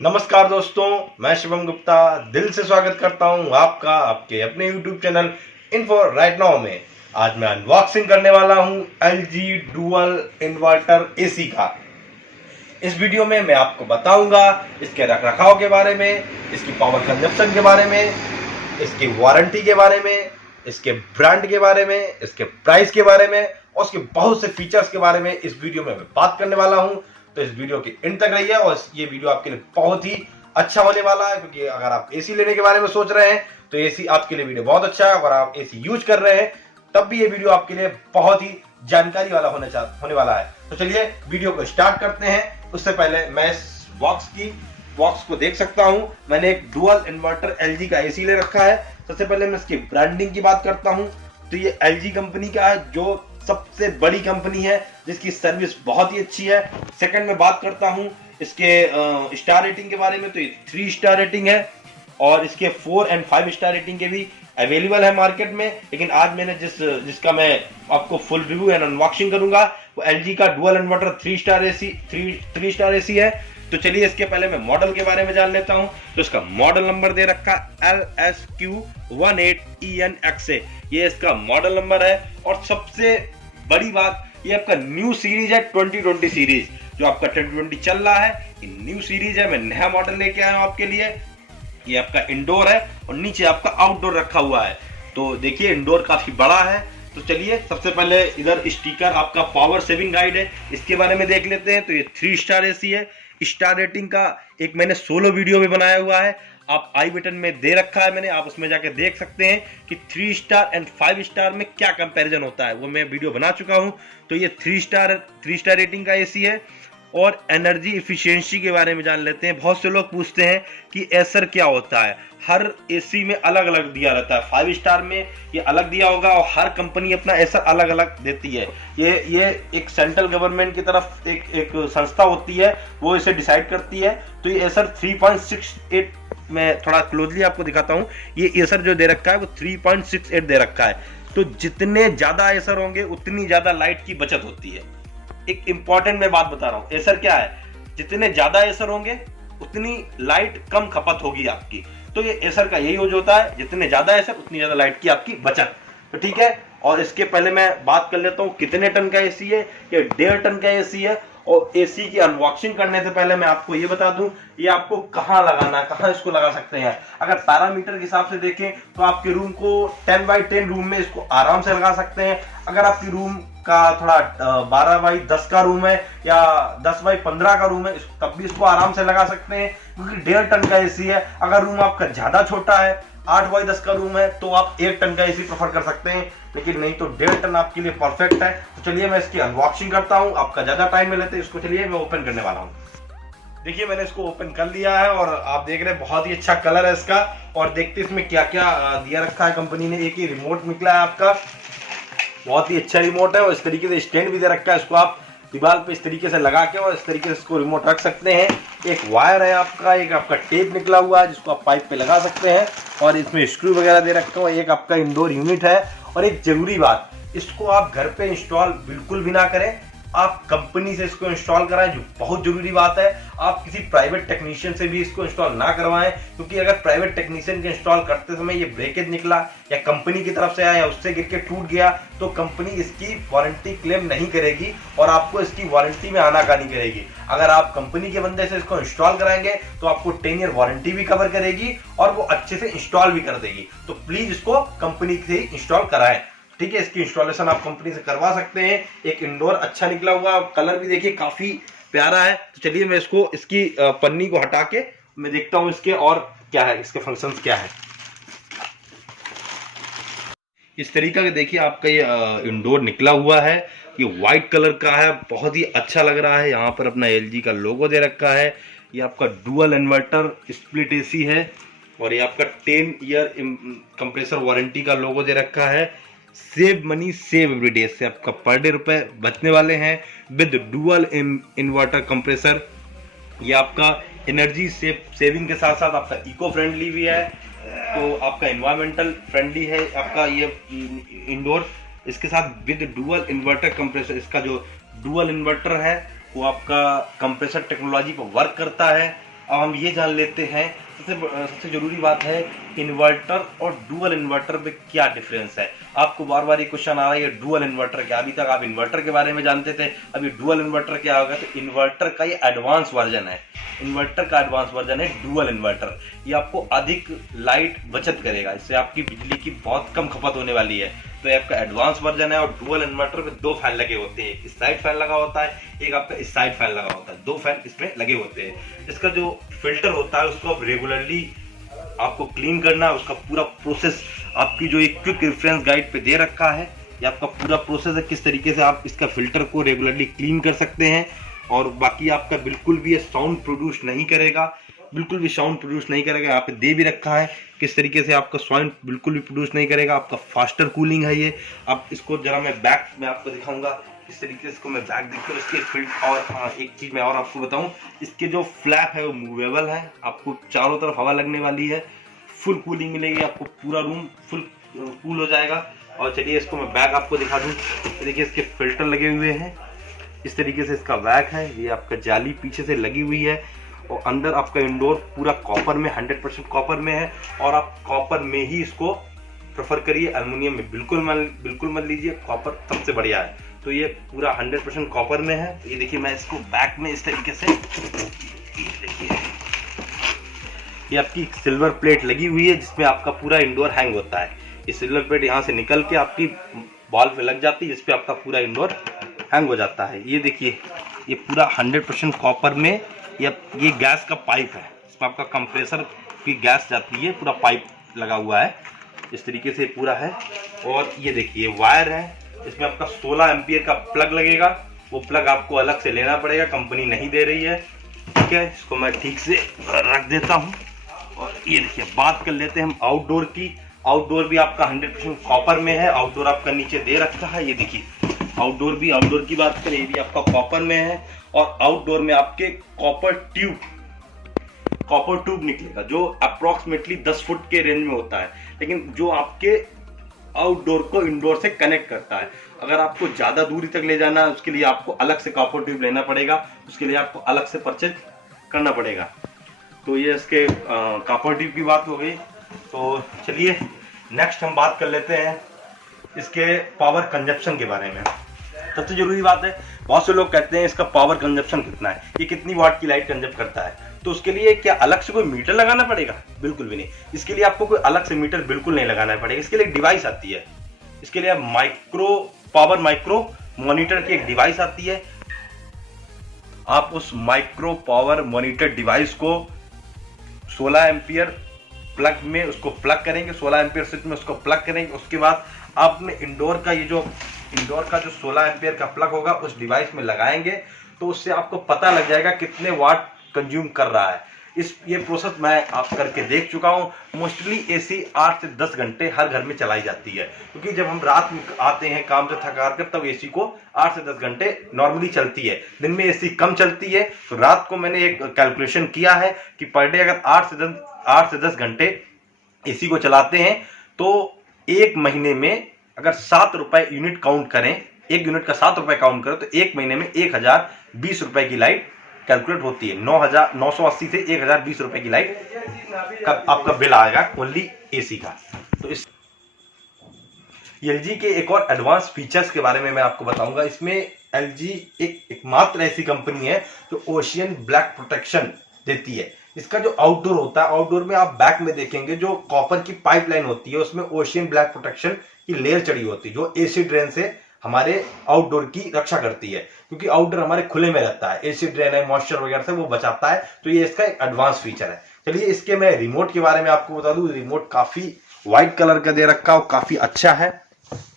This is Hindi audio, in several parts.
नमस्कार दोस्तों, मैं शिवम गुप्ता दिल से स्वागत करता हूं आपका आपके अपने YouTube चैनल inforightnow में। आज मैं अनबॉक्सिंग करने वाला हूं LG डुअल इन्वर्टर AC का। इस वीडियो में मैं आपको बताऊंगा इसके रखरखाव के बारे में, इसकी पावर कंजप्शन के बारे में, इसकी वारंटी के बारे में, इसके ब्रांड के बारे में, इसके प्राइस के बारे में और उसके बहुत से फीचर्स के बारे में इस वीडियो में मैं बात करने वाला हूं। तो इस वीडियो की एंड तक रहिए और ये वीडियो आपके लिए बहुत ही अच्छा होने वाला है, क्योंकि अगर आप एसी लेने के बारे में सोच रहे हैं तो एसी आपके लिए वीडियो बहुत अच्छा है। अगर आप एसी यूज कर रहे हैं तब भी ये वीडियो आपके लिए बहुत ही जानकारी वाला होने वाला है। तो चलिए वीडियो को स्टार्ट करते हैं। उससे पहले मैं इस बॉक्स को देख सकता हूं। मैंने एक डुअल इन्वर्टर LG का एसी ले रखा है। सबसे पहले मैं इसकी ब्रांडिंग की बात करता हूं तो ये LG कंपनी का है, जो सबसे बड़ी कंपनी है, जिसकी सर्विस बहुत ही अच्छी है। सेकंड में बात करता हूं इसके स्टार रेटिंग के बारे में, तो ये 3 स्टार रेटिंग है और इसके 4 और 5 स्टार रेटिंग के भी अवेलेबल है मार्केट में। लेकिन आज मैंने जिसका मैं आपको फुल रिव्यू एंड अनबॉक्सिंग करूंगा वो LG का डुअल इन्वर्टर 3 स्टार एसी है। तो चलिए इसके पहले मैं मॉडल के बारे में जान लेता हूं। तो इसका मॉडल नंबर दे रखा LS-Q18ENXA, ये इसका मॉडल नंबर है। और सबसे बड़ी बात, ये आपका न्यू सीरीज है, 2020 सीरीज। जो आपका 2020 चल रहा है ये न्यू सीरीज है। मैं नया मॉडल लेके आया हूं आपके लिए। ये आपका इंडोर है और नीचे आपका आउटडोर रखा हुआ है। तो देखिए इंडोर काफी बड़ा है। तो चलिए सबसे पहले इधर स्टिकर आपका पावर सेविंग गाइड है, इसके बारे में देख लेते हैं। तो ये 3 स्टार एसी है। स्टार रेटिंग का एक मैंने सोलो वीडियो भी बनाया हुआ है, आप आई बटन में दे रखा है मैंने, आप उसमें जाके देख सकते हैं कि 3 स्टार एंड 5 स्टार में क्या कंपैरिजन होता है, वो मैं वीडियो बना चुका हूं। तो ये 3 स्टार रेटिंग का एसी है। और एनर्जी इफिशियंसी के बारे में जान लेते हैं। बहुत से लोग पूछते हैं कि एसर क्या होता है। हर एसी में अलग अलग दिया रहता है। 5 स्टार में ये अलग दिया होगा और हर कंपनी अपना एसर अलग अलग देती है। ये एक सेंट्रल गवर्नमेंट की तरफ एक संस्था होती है, वो इसे डिसाइड करती है। तो ये एसर 3.68 मैं थोड़ा क्लोजली आपको दिखाता हूँ। ये एसर जो दे रखा है वो 3.68 दे रखा है। तो जितने ज्यादा एसर होंगे उतनी ज्यादा लाइट की बचत होती है। एक इंपॉर्टेंट मैं बात बता रहा हूं, एसर क्या है, जितने ज्यादा एसर होंगे उतनी लाइट कम खपत होगी आपकी। तो ये एसर का यही यूज होता है, जितने ज्यादा एसर उतनी ज्यादा लाइट की आपकी बचत। तो ठीक है। और इसके पहले मैं बात कर लेता हूं कितने टन का एसी है। ये 1.5 टन का एसी है। और एसी की अनबॉक्सिंग करने से पहले मैं आपको ये बता दूं, ये आपको कहां लगाना है, कहां इसको लगा सकते हैं। अगर पैरामीटर के हिसाब से देखें तो आपके रूम को 10 बाई 10 रूम में इसको आराम से लगा सकते हैं। अगर आपकी रूम का थोड़ा 12 बाई 10 का रूम है या 10 बाई 15 का रूम है, तब भी इसको आराम से लगा सकते हैं, क्योंकि 1.5 टन का एसी है। अगर रूम आपका ज्यादा छोटा है, 8 बाई 10 का रूम है, तो आप 1 टन का एसी प्रेफर कर सकते हैं। लेकिन नहीं तो 1.5 टन आपके लिए परफेक्ट है। तो चलिए मैं इसकी अनबॉक्सिंग करता हूं, आपका ज्यादा टाइम में लेते हैं इसको। चलिए मैं ओपन करने वाला हूं। देखिए मैंने इसको ओपन कर लिया है और आप देख रहे हैं बहुत ही अच्छा कलर है इसका। और देखते इसमें क्या क्या दिया रखा है कंपनी ने। एक ही रिमोट निकला है आपका, बहुत ही अच्छा रिमोट है। और इस तरीके से स्टैंड भी दे रखा है, इसको आप दीवार पे इस तरीके से लगा के और इस तरीके से इसको रिमोट रख सकते हैं। एक वायर है आपका, एक आपका टेप निकला हुआ है जिसको आप पाइप पे लगा सकते हैं। और इसमें स्क्रू वगैरह दे रखा है। एक आपका इंडोर यूनिट है। और एक जरूरी बात, इसको आप घर पे इंस्टॉल बिल्कुल भी ना करें, आप कंपनी से इसको इंस्टॉल कराएं, जो बहुत जरूरी बात है। आप किसी प्राइवेट टेक्नीशियन से भी इसको इंस्टॉल ना करवाएं, क्योंकि अगर प्राइवेट टेक्नीशियन के इंस्टॉल करते समय ये ब्रेकेज निकला या कंपनी की तरफ से आया या उससे गिर के टूट गया, तो कंपनी इसकी वारंटी क्लेम नहीं करेगी और आपको इसकी वारंटी में आनाकानी करेगी। अगर आप कंपनी के बंदे से इसको इंस्टॉल कराएंगे तो आपको 10 ईयर वारंटी भी कवर करेगी और वो अच्छे से इंस्टॉल भी कर देगी। तो प्लीज इसको कंपनी से ही इंस्टॉल कराएं। ठीक है, इसकी इंस्टॉलेशन आप कंपनी से करवा सकते हैं। एक इंडोर अच्छा निकला हुआ, कलर भी देखिए काफी प्यारा है। तो चलिए मैं इसकी पन्नी को हटा के मैं देखता हूं इसके और क्या है, इसके फंक्शंस क्या है। इस तरीका के देखिए आपका ये इंडोर निकला हुआ है। ये व्हाइट कलर का है, बहुत ही अच्छा लग रहा है। यहाँ पर अपना LG का लोगो दे रखा है। ये आपका डुअल इन्वर्टर स्प्लिट एसी है। और ये आपका 10 ईयर कंप्रेसर वारंटी का लोगो दे रखा है। सेव मनी सेव एवरीडे से आपका पर डे रुपए बचने वाले हैं विद डुअल इन्वर्टर कंप्रेसर। ये आपका एनर्जी सेविंग के साथ साथ आपका इको फ्रेंडली भी है, तो आपका एनवायरमेंटल फ्रेंडली है आपका ये इंडोर। इसके साथ विद डुअल इन्वर्टर कंप्रेसर, इसका जो डुअल इन्वर्टर है वो आपका कंप्रेसर टेक्नोलॉजी पर वर्क करता है। अब हम ये जान लेते हैं, सबसे जरूरी बात है इन्वर्टर और डुअल इन्वर्टर में क्या डिफरेंस है। आपको बार बार ये क्वेश्चन आ रहा है डुअल इन्वर्टर क्या, अभी तक आप इन्वर्टर के बारे में जानते थे, अभी डुअल इन्वर्टर क्या होगा। तो इन्वर्टर का ये एडवांस वर्जन है, इन्वर्टर का एडवांस वर्जन है डुअल इन्वर्टर। ये आपको अधिक लाइट बचत करेगा, इससे आपकी बिजली की बहुत कम खपत होने वाली है। तो ये आपका एडवांस वर्जन है। और डुअल इन्वर्टर में 2 फैन लगे होते हैं, एक इस साइड फैन लगा होता है, एक आपका इस साइड फैन लगा होता है, 2 फैन इसमें लगे होते हैं। इसका जो फिल्टर होता है उसको आप रेगुलरली आपको क्लीन करना है। उसका पूरा प्रोसेस आपकी जो एक क्विक रेफरेंस गाइड पे दे रखा है, ये आपका पूरा प्रोसेस है किस तरीके से आप इसका फिल्टर को रेगुलरली क्लीन कर सकते हैं। और बाकी आपका बिल्कुल भी ये साउंड प्रोड्यूस नहीं करेगा, बिल्कुल भी साउंड प्रोड्यूस नहीं करेगा। यहाँ पे दे भी रखा है किस तरीके से आपका साउंड बिल्कुल भी प्रोड्यूस नहीं करेगा। आपका फास्टर कूलिंग है ये। आप इसको जरा मैं बैक में आपको दिखाऊंगा किस तरीके से इसको मैं बैक देखकर इसके फिल्ट। और हाँ, एक चीज मैं और आपको बताऊं, इसके जो फ्लैप है वो मूवेबल है, आपको चारों तरफ हवा लगने वाली है, फुल कूलिंग मिलेगी आपको, पूरा रूम फुल कूल हो जाएगा। और चलिए इसको मैं बैक आपको दिखा दूं। देखिए इसके फिल्टर लगे हुए हैं, इस तरीके से इसका बैक है। ये आपका जाली पीछे से लगी हुई है और अंदर आपका इंडोर पूरा कॉपर में 100% कॉपर में है। और आप कॉपर में ही इसको प्रेफर करिए, एल्युमिनियम में बिल्कुल मत लीजिए, कॉपर सबसे बढ़िया है। तो ये पूरा 100% कॉपर में है। ये देखिए मैं इसको बैक में इस तरीके से, देखिए ये आपकी सिल्वर प्लेट लगी हुई है जिसमें आपका पूरा इंडोर हैंग होता है। ये सिल्वर प्लेट यहाँ से निकल के आपकी बॉल पे लग जाती है जिसपे आपका पूरा इंडोर हैंग हो जाता है। ये देखिए ये पूरा 100% कॉपर में ये गैस का पाइप है, इसमें आपका कंप्रेसर की गैस जाती है, पूरा पाइप लगा हुआ है इस तरीके से पूरा है। और ये देखिए वायर है, इसमें आपका 16 एम्पियर का प्लग लगेगा, वो प्लग आपको अलग से लेना पड़ेगा, कंपनी नहीं दे रही है। ठीक है, इसको मैं ठीक से रख देता हूँ। और ये देखिए बात कर लेते हैं हम आउटडोर की। आउटडोर भी आपका 100% कॉपर में है, आउटडोर आपका नीचे दे रखा है। ये देखिए आउटडोर की बात करें, ये भी आपका कॉपर में है। और आउटडोर में आपके कॉपर ट्यूब निकलेगा जो अप्रोक्सीमेटली 10 फुट के रेंज में होता है, लेकिन जो आपके आउटडोर को इंडोर से कनेक्ट करता है। अगर आपको ज्यादा दूरी तक ले जाना है उसके लिए आपको अलग से कॉपर ट्यूब लेना पड़ेगा, उसके लिए आपको अलग से परचेज करना पड़ेगा। तो ये इसके कॉपर ट्यूब की बात हो गई। तो चलिए नेक्स्ट हम बात कर लेते हैं इसके पावर कंजप्शन के बारे में। सबसे जरूरी बात है, बहुत से लोग कहते हैं इसका पावर कंजप्शन कितना है, ये कितनी वाट की लाइट कंजप्ट करता है। तो उसके लिए क्या अलग से कोई मीटर लगाना पड़ेगा? बिल्कुल भी नहीं। इसके लिए आपको कोई अलग से मीटर बिल्कुल नहीं लगाना पड़ेगा। इसके लिए एक डिवाइस आती है, इसके लिए माइक्रो मॉनिटर की एक डिवाइस आती है। आप उस माइक्रो पावर मॉनिटर डिवाइस को 16 एम्पियर प्लग में उसको प्लग करेंगे, 16 एम्पियर स्विच में उसको प्लग करेंगे। उसके बाद आपने इंडोर का जो 16 एम्पियर का प्लग होगा उस डिवाइस में लगाएंगे, तो उससे आपको पता लग जाएगा कितने वाट कंज्यूम कर रहा है। ये प्रोसेस मैं आप करके देख चुका हूं। मोस्टली एसी 8 से 10 घंटे हर घर में चलाई जाती है, क्योंकि जब हम रात में आते हैं काम से थका कर, तब एसी को 8 से 10 घंटे नॉर्मली चलती है। दिन में एसी कम चलती है। तो रात को मैंने एक कैलकुलेशन किया है कि पर डे अगर 8 से 10 घंटे एसी को चलाते हैं तो एक महीने में अगर 7 रुपए यूनिट काउंट करें, एक यूनिट का 7 रुपए काउंट करें, तो एक महीने में 1020 रुपए की लाइट कैलकुलेट होती है। 980 से 1020 रुपए की लाइट का आपका बिल आएगा ओनली एसी का। तो इस एलजी के एक और एडवांस फीचर्स के बारे में मैं आपको बताऊंगा। इसमें एलजी एकमात्र ऐसी कंपनी है जो ओशियन ब्लैक प्रोटेक्शन देती है। इसका जो आउटडोर होता है, आउटडोर में आप बैक में देखेंगे जो कॉपर की पाइपलाइन होती है उसमें ओशियन ब्लैक प्रोटेक्शन की लेयर चढ़ी होती है, जो एसिड रेन से हमारे आउटडोर की रक्षा करती है, क्योंकि आउटडोर हमारे खुले में रहता है, एसिड रेन है, मॉइस्चर वगैरह से वो बचाता है। तो ये इसका एक एडवांस फीचर है। चलिए इसके मैं रिमोट के बारे में आपको बता दूं। रिमोट काफी व्हाइट कलर का दे रखा है, काफी अच्छा है।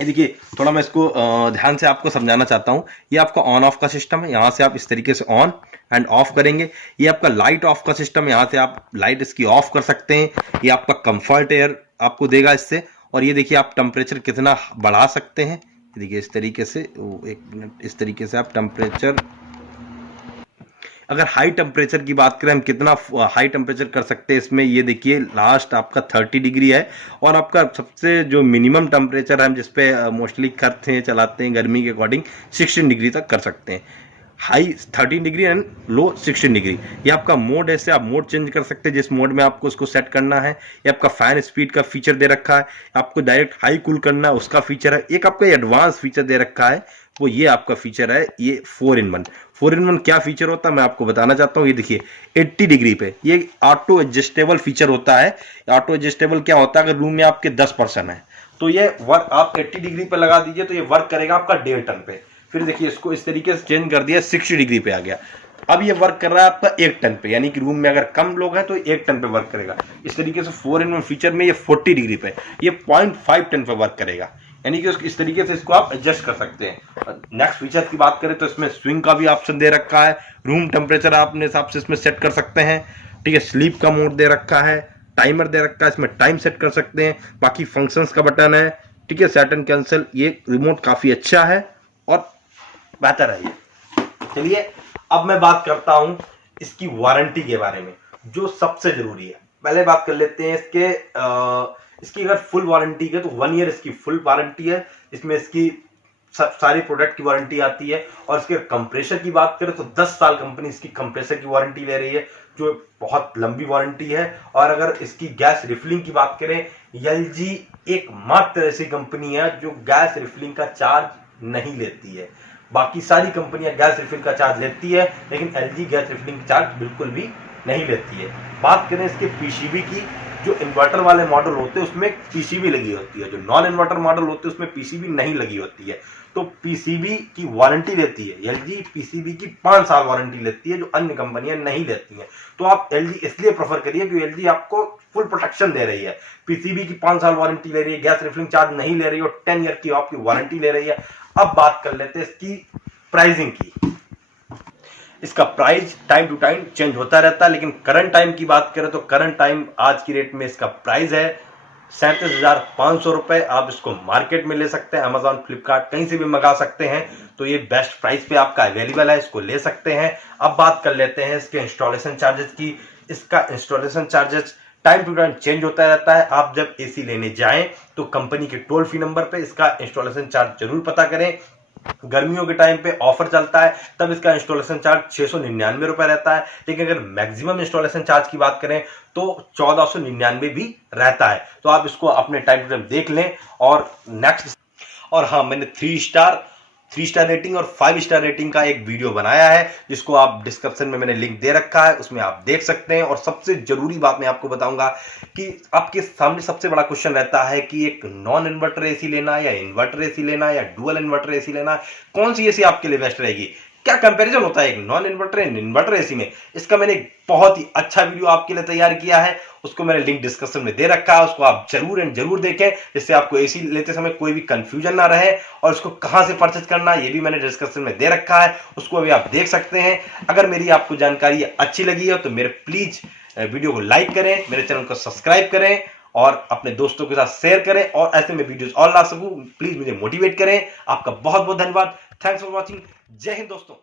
ये देखिए थोड़ा मैं इसको ध्यान से आपको समझाना चाहता हूँ। ये आपका ऑन ऑफ का सिस्टम है, यहाँ से आप इस तरीके से ऑन एंड ऑफ करेंगे। ये आपका लाइट ऑफ का सिस्टम है, यहाँ से आप लाइट इसकी ऑफ कर सकते हैं। ये आपका कंफर्ट एयर आपको देगा इससे। और ये देखिए आप टेम्परेचर कितना बढ़ा सकते हैं। देखिए इस तरीके से, एक मिनट, इस तरीके से आप टेम्परेचर, अगर हाई टेम्परेचर की बात करें हम कितना हाई टेम्परेचर कर सकते हैं इसमें, ये देखिए लास्ट आपका 30 डिग्री है। और आपका सबसे जो मिनिमम टेम्परेचर है हम जिसपे मोस्टली करते हैं चलाते हैं गर्मी के अकॉर्डिंग 16 डिग्री तक कर सकते हैं। High 13 degree and low 16 degree. ये आपका मोड है, इससे आप मोड चेंज कर सकते हैं जिस मोड में आपको उसको सेट करना है। ये आपका फैन स्पीड का फीचर दे रखा है, आपको डायरेक्ट हाई कूल करना है उसका फीचर है। एक आपका एडवांस फीचर दे रखा है, वो ये आपका फीचर है, ये 4-in-1। 4-in-1 क्या फीचर होता है मैं आपको बताना चाहता हूँ। ये देखिए 80 डिग्री पे ये ऑटो एडजस्टेबल फीचर होता है। ऑटो एडजस्टेबल क्या होता है, अगर रूम में आपके 10 पर्सन है तो ये वर्क आप 80 डिग्री पे लगा दीजिए तो ये वर्क करेगा आपका 1.5 टन पे। फिर देखिए इसको इस तरीके से चेंज कर दिया, 60 डिग्री पे आ गया, अब ये वर्क कर रहा है आपका 1 टन पे, यानी कि रूम में अगर कम लोग हैं तो 1 टन पे वर्क करेगा। इस तरीके से 4-in-1 फीचर में ये 40 डिग्री पे ये 0.5 टन पे वर्क करेगा, यानी कि इस तरीके से इसको आप एडजस्ट कर सकते हैं। नेक्स्ट फीचर की बात करें तो इसमें स्विंग का भी ऑप्शन दे रखा है, रूम टेम्परेचर आप अपने हिसाब से इसमें सेट कर सकते हैं। ठीक है, स्लीप का मोड दे रखा है, टाइमर दे रखा है, इसमें टाइम सेट कर सकते हैं, बाकी फंक्शंस का बटन है। ठीक है, सेट एंड कैंसिल, ये रिमोट काफी अच्छा है और बेहतर है ये। चलिए अब मैं बात करता हूं इसकी वारंटी के बारे में, जो सबसे जरूरी है। पहले बात कर लेते हैं इसकी अगर फुल वारंटी है तो 1 ईयर इसकी फुल वारंटी है। इसमें इसकी सारी प्रोडक्ट की वारंटी आती है। और इसके कंप्रेसर की बात करें तो 10 साल कंपनी इसकी कंप्रेसर की वारंटी ले रही है, जो बहुत लंबी वारंटी है। और अगर इसकी गैस रिफिलिंग की बात करें, LG एकमात्र ऐसी कंपनी है जो गैस रिफिलिंग का चार्ज नहीं लेती है। बाकी सारी कंपनियां गैस रिफिल का चार्ज लेती है, लेकिन LG गैस रिफिलिंग का चार्ज बिल्कुल भी नहीं लेती है। बात करें इसके पीसीबी की, जो इन्वर्टर वाले मॉडल होते हैं उसमें पीसीबी लगी होती है, जो नॉन इन्वर्टर मॉडल होते हैं उसमें पीसीबी नहीं लगी होती है। तो पीसीबी की वारंटी लेती है LG, पीसीबी की 5 साल वारंटी लेती है, जो अन्य कंपनियां नहीं लेती हैं। तो आप LG इसलिए प्रेफर करिए कि LG आपको फुल प्रोटेक्शन दे रही है, पीसीबी की 5 साल वारंटी ले रही है, गैस रिफिलिंग चार्ज नहीं ले रही है और 10 ईयर की आपकी वारंटी ले रही है। अब बात कर लेते हैं इसकी प्राइसिंग की। इसका price time to time change होता रहता है, लेकिन करंट टाइम की बात करें तो करंट टाइम आज की रेट में इसका प्राइस है 37,500 रुपए। आप इसको मार्केट में ले सकते हैं, अमेजॉन, फ्लिपकार्ट, कहीं से भी मंगा सकते हैं। तो ये बेस्ट प्राइस पे आपका अवेलेबल है, इसको ले सकते हैं। अब बात कर लेते हैं इसके इंस्टॉलेशन चार्जेस की। इसका installation charges time to time change होता रहता है। आप जब एसी लेने जाएं तो कंपनी के टोल फ्री नंबर पे इसका इंस्टॉलेशन चार्ज जरूर पता करें। गर्मियों के टाइम पे ऑफर चलता है, तब इसका इंस्टॉलेशन चार्ज 699 रुपए रहता है, लेकिन अगर मैक्सिमम इंस्टॉलेशन चार्ज की बात करें तो 1499 भी रहता है। तो आप इसको अपने टाइम टू टाइम देख लें। और नेक्स्ट, और हाँ, मैंने 3 स्टार रेटिंग और 5 स्टार रेटिंग का एक वीडियो बनाया है, जिसको आप डिस्क्रिप्शन में मैंने लिंक दे रखा है, उसमें आप देख सकते हैं। और सबसे जरूरी बात मैं आपको बताऊंगा कि आपके सामने सबसे बड़ा क्वेश्चन रहता है कि एक नॉन इन्वर्टर एसी लेना है या इन्वर्टर एसी लेना है या डुअल इन्वर्टर एसी लेना है, कौन सी एसी आपके लिए बेस्ट रहेगी, क्या कंपैरिजन होता है एक non inverter and inverter AC में। इसका मैंने एक बहुत ही अच्छा वीडियो आपके लिए तैयार किया है, उसको मैंने लिंक डिस्क्रिप्शन में दे रखा है, उसको आप जरूर देखें, जिससे आपको एसी लेते समय कोई भी कंफ्यूजन ना रहे। और उसको कहां से परचेज करना ये भी मैंने डिस्क्रिप्शन में दे रखा है, उसको भी आप देख सकते हैं। अगर मेरी आपको जानकारी अच्छी लगी है तो मेरे प्लीज वीडियो को लाइक करें, मेरे चैनल को सब्सक्राइब करें और अपने दोस्तों के साथ शेयर करें। और ऐसे में वीडियोस और ला सकूं, प्लीज मुझे मोटिवेट करें। आपका बहुत बहुत धन्यवाद। Thanks for watching. जय हिंद दोस्तों।